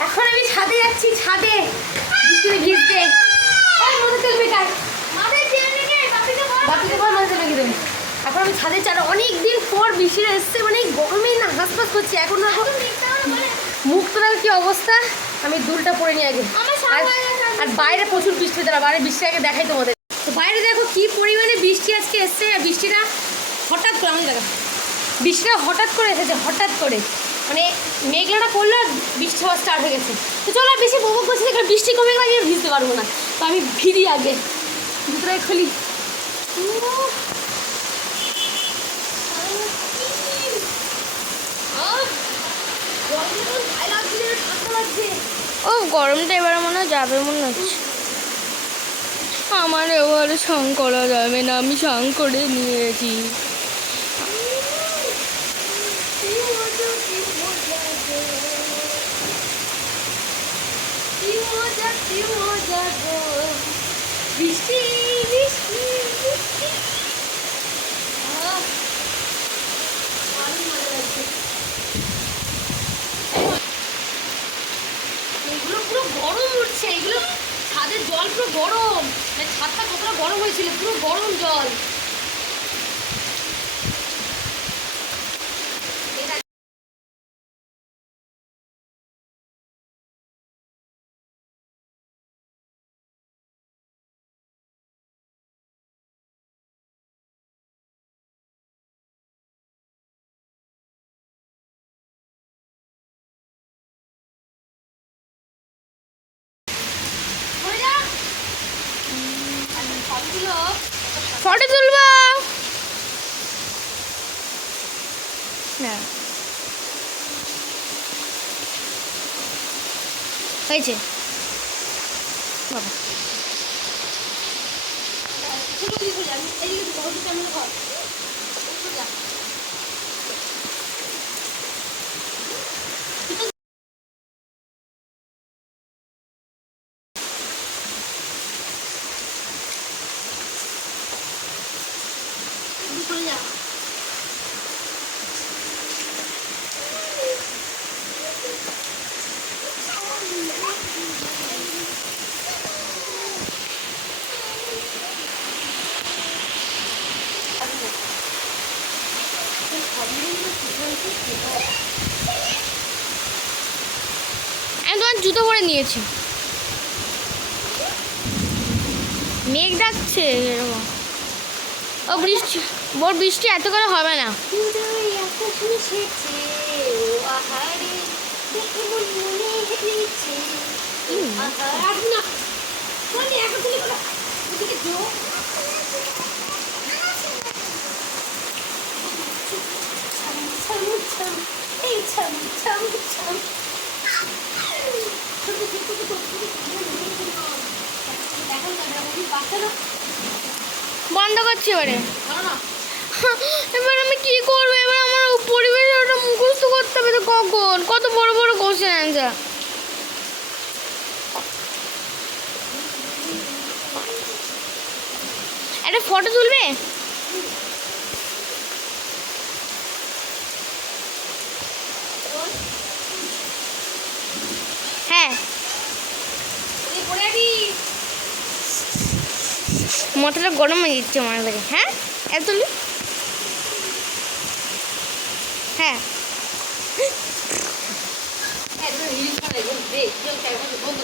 এখন আমি ছাদে যাচ্ছি ছাদে। বৃষ্টিতে ভিজতে এই মনে চলবে কার বাপিকে বল। এখন আমি ছাদে চাটা অনেক দিন পর বৃষ্টিটা এসছে মানে গরমে না হাসপাস করছি। এখন দেখো মুখ তোলার কি অবস্থা? আমি দুলটা পরে নিয়ে আগে। আর- বাইরে প্রচুর বৃষ্টি দাঁড়া বাইরে বৃষ্টি আগে দেখাই তোমাদের। তো বাইরে দেখো কি পরিমাণে বৃষ্টি আজকে এসছে। বৃষ্টিটা হঠাৎ করে আমি দেখা বৃষ্টিটা হঠাৎ করে এসেছে হঠাৎ করে। মানে মেঘলাটা করল আর বৃষ্টি হওয়া স্টার্ট হয়ে গেছে। তো চলো বেশি বকবক করছি না, কারণ বৃষ্টি কমে গেলে আমি ভিজতে পারব না। তো আমি ভিড়ি আগে। দুটোই খুলি। ও গরমটা এবার মনে হয় যাবে মনে হচ্ছে। আমার এবারে স্নান করা যাবে না আমি স্নান করে নিয়েছি কি মজা কি মজা গো এগুলো পুরো গরম উঠছে, এগুলো ছাদের জল পুরো গরম। মানে ছাদটা কতটা গরম হয়েছিল, পুরো গরম জল। ফটো তুলবো। না। হয়েছে। বাবা ছোটো দিকে চলে আমি এইদিকে বড় দিকে আমি ঘর চলে যা চলে যা আমি তোমার জুতো পরে নিয়েছি। মেঘ ডাকছে এরকম। ও বৃষ্টি বোর বৃষ্টি এত করে হবে না। দেখে বন্ধ করছি এবারে। এবার আমি কি করব? এবার আমার পরিবেশ ওটা মুখস্থ করতে হবে তো কখন? কত বড় বড় কোশ্চেন অ্যান্সার একটা ফটো তুলবে? হ্যাঁ। মাথাটা গরম হয়ে যাচ্ছে আমার কাছে। হ্যাঁ? এত হ্যাঁ। হ্যাঁ বন্ধ